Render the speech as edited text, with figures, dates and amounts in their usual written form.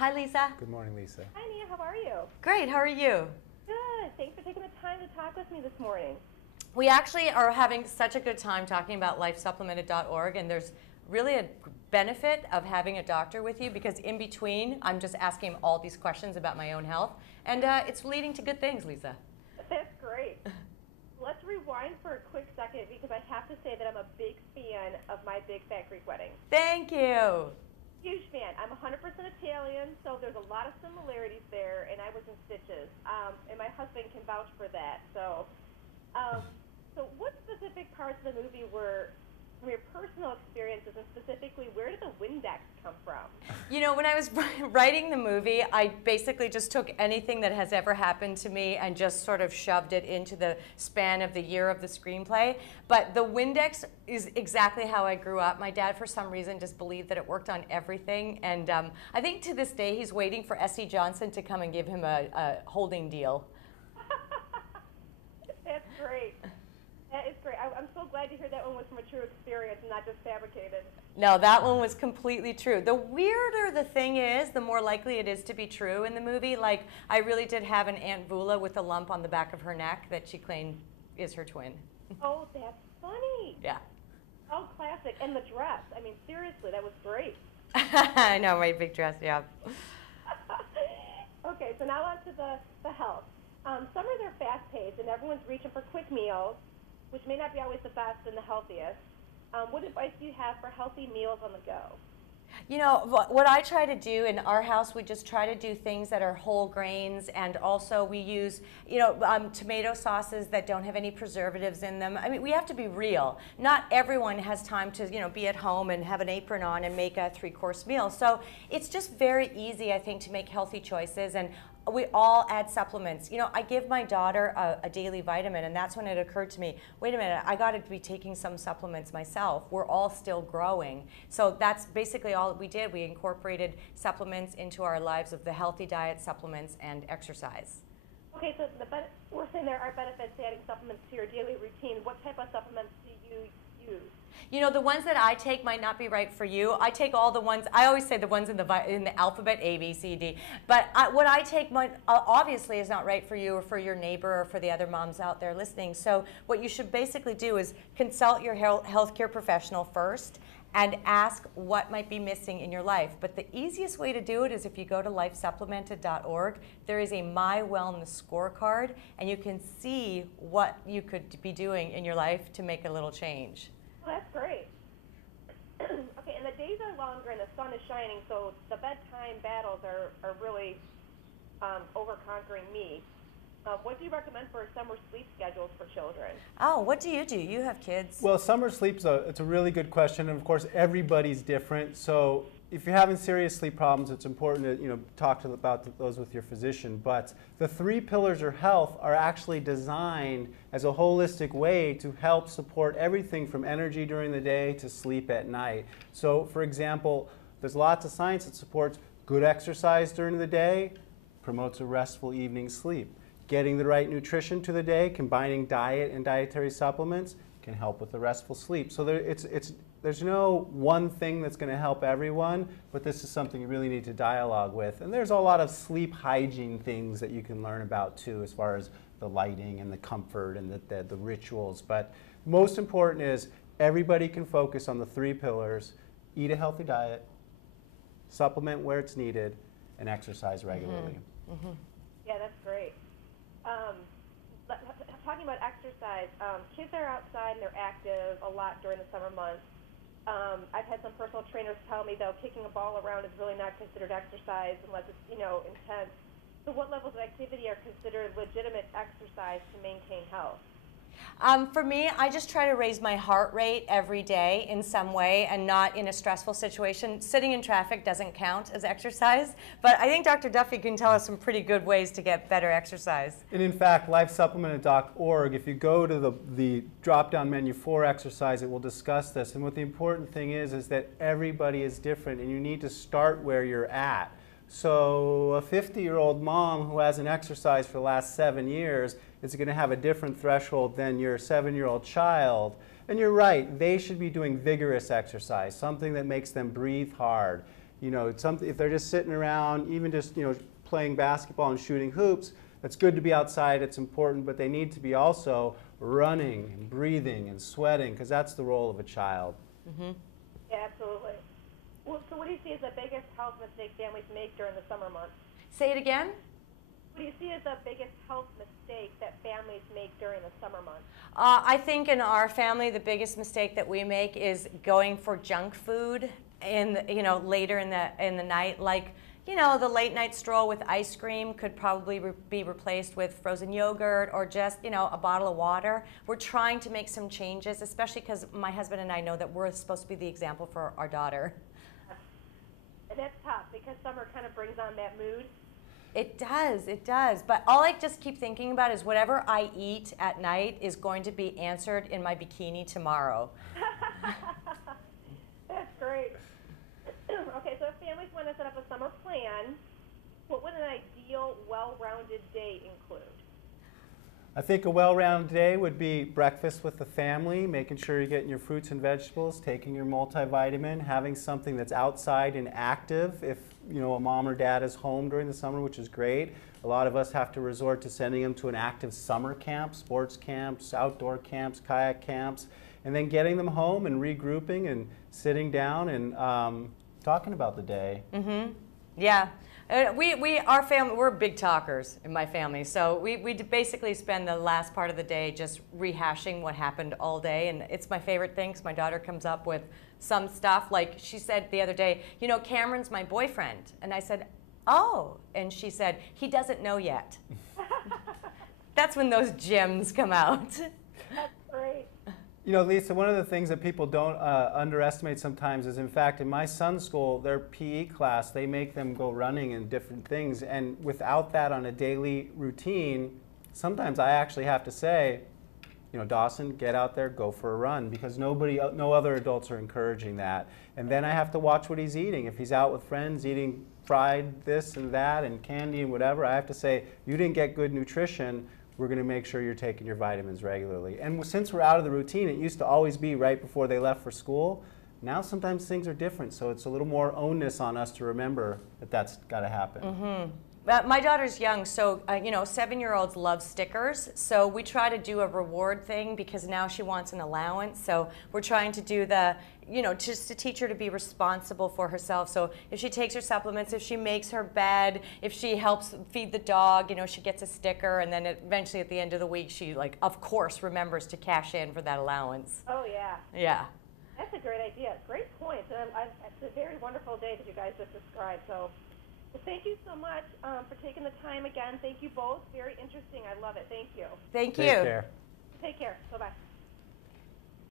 Hi, Lisa. Good morning, Lisa. Hi, Nia. How are you? Great. How are you? Good. Thanks for taking the time to talk with me this morning. We actually are having such a good time talking about lifesupplemented.org, and there's really a benefit of having a doctor with you because in between, I'm just asking him all these questions about my own health, and it's leading to good things, Lisa. That's great. Let's rewind for a quick second because I have to say that I'm a big fan of My Big Fat Greek Wedding. Thank you. Huge fan. I'm 100% Italian, so there's a lot of similarities there, and I was in stitches. And my husband can vouch for that. So what specific parts of the movie were your personal experiences, and specifically, where did the Windex come from? You know, when I was writing the movie, I basically just took anything that has ever happened to me and just sort of shoved it into the span of the year of the screenplay. But the Windex is exactly how I grew up. My dad, for some reason, just believed that it worked on everything. And I think to this day, he's waiting for S.C. Johnson to come and give him a holding deal. That's great. That is great. I'm so glad to hear that one was from a true experience and not just fabricated. No, that one was completely true. The weirder the thing is, the more likely it is to be true in the movie. Like, I really did have an Aunt Vula with a lump on the back of her neck that she claimed is her twin. Oh, that's funny. Yeah. Oh, classic. And the dress. I mean, seriously, that was great. I know, my big dress, yeah. Okay, so now on to the health. Summers are fast-paced, and everyone's reaching for quick meals, which may not be always the best and the healthiest. What advice do you have for healthy meals on the go? You know, what I try to do in our house, we just try to do things that are whole grains, and also we use, tomato sauces that don't have any preservatives in them. I mean, we have to be real. Not everyone has time to, be at home and have an apron on and make a 3-course meal. So it's just very easy, I think, to make healthy choices, and we all add supplements. I give my daughter a daily vitamin, and that's when it occurred to me, wait a minute, I got to be taking some supplements myself. We're all still growing. So that's basically all we did. We incorporated supplements into our lives of the healthy diet, supplements, and exercise. Okay, so we're saying there are benefits to adding supplements to your daily routine. What type of supplements do you use? The ones that I take might not be right for you. I take all the ones, I always say the ones in the alphabet, A, B, C, D. But what I take obviously is not right for you or for your neighbor or for the other moms out there listening. So what you should basically do is consult your healthcare professional first and ask what might be missing in your life. But the easiest way to do it is if you go to lifesupplemented.org, there is a My Wellness scorecard, and you can see what you could be doing in your life to make a little change. Well, that's great. Okay, and the days are longer and the sun is shining, so the bedtime battles are really over-conquering me. What do you recommend for summer sleep schedules for children? Oh, what do? You have kids. Well, summer sleep's it's a really good question, and of course everybody's different. So if you're having serious sleep problems, it's important to talk about those with your physician. But the 3 pillars of health are actually designed as a holistic way to help support everything from energy during the day to sleep at night. So, for example, there's lots of science that supports good exercise during the day, promotes a restful evening sleep. Getting the right nutrition to the day, combining diet and dietary supplements can help with the restful sleep. So there's no one thing that's going to help everyone, but this is something you really need to dialogue with. And there's a lot of sleep hygiene things that you can learn about too, as far as the lighting and the comfort and the rituals. But most important is everybody can focus on the 3 pillars: eat a healthy diet, supplement where it's needed, and exercise regularly. Mm-hmm. Yeah, that's great. Talking about exercise, kids are outside and they're active a lot during the summer months. I've had some personal trainers tell me, though, kicking a ball around is really not considered exercise unless it's, intense. So what levels of activity are considered legitimate exercise to maintain health? For me, I just try to raise my heart rate every day in some way and not in a stressful situation. Sitting in traffic doesn't count as exercise, but I think Dr. Duffy can tell us some pretty good ways to get better exercise. And in fact, lifesupplemented.org, if you go to the drop-down menu for exercise, it will discuss this. And what the important thing is that everybody is different, and you need to start where you're at. So a 50-year-old mom who hasn't exercised for the last 7 years is going to have a different threshold than your 7-year-old child. And you're right, they should be doing vigorous exercise, something that makes them breathe hard. You know, it's something, if they're just sitting around, even just, you know, playing basketball and shooting hoops, it's good to be outside, it's important, but they need to be also running and breathing and sweating, because that's the role of a child. Mm-hmm. Yeah, absolutely. Well, so what do you see as the biggest health mistake families make during the summer months? Say it again? What do you see as the biggest health mistake that families make during the summer months? I think in our family, the biggest mistake that we make is going for junk food later in the night. Like, you know, the late night stroll with ice cream could probably be replaced with frozen yogurt or just, you know, a bottle of water. We're trying to make some changes, especially because my husband and I know that we're supposed to be the example for our daughter. And that's tough because summer kind of brings on that mood. It does. But all I just keep thinking about is whatever I eat at night is going to be answered in my bikini tomorrow. That's great. Okay, so if families want to set up a summer plan, what would an ideal, well-rounded day include? I think a well-rounded day would be breakfast with the family, making sure you're getting your fruits and vegetables, taking your multivitamin, having something that's outside and active. If you know a mom or dad is home during the summer, which is great. A lot of us have to resort to sending them to an active summer camp, sports camps, outdoor camps, kayak camps, and then getting them home and regrouping and sitting down and talking about the day. Mm-hmm. Yeah. Our family, we're big talkers in my family, so we basically spend the last part of the day just rehashing what happened all day, and it's my favorite thing because my daughter comes up with some stuff, like she said the other day, you know, Cameron's my boyfriend, and I said, oh, and she said, he doesn't know yet. That's when those gems come out. That's great. You know, Lisa, one of the things that people don't underestimate sometimes is, in fact, in my son's school, their PE class, they make them go running and different things. And without that on a daily routine, sometimes I actually have to say, you know, Dawson, get out there, go for a run, because no other adults are encouraging that. And then I have to watch what he's eating. If he's out with friends eating fried this and that and candy and whatever, I have to say, you didn't get good nutrition. We're going to make sure you're taking your vitamins regularly. And since we're out of the routine, it used to always be right before they left for school. Now sometimes things are different, so it's a little more onus on us to remember that that's got to happen. Mm-hmm. My daughter's young, so you know, 7-year-olds love stickers. So we try to do a reward thing because now she wants an allowance. So we're trying to do the, you know, just to teach her to be responsible for herself. So if she takes her supplements, if she makes her bed, if she helps feed the dog, you know, she gets a sticker, and then eventually at the end of the week, she, like, of course, remembers to cash in for that allowance. Oh, yeah. Yeah. That's a great idea. Great point. It's a very wonderful day that you guys just described. So, well, thank you so much for taking the time again. Thank you both. Very interesting. I love it. Thank you. Thank you. Take care. Take care. Bye-bye.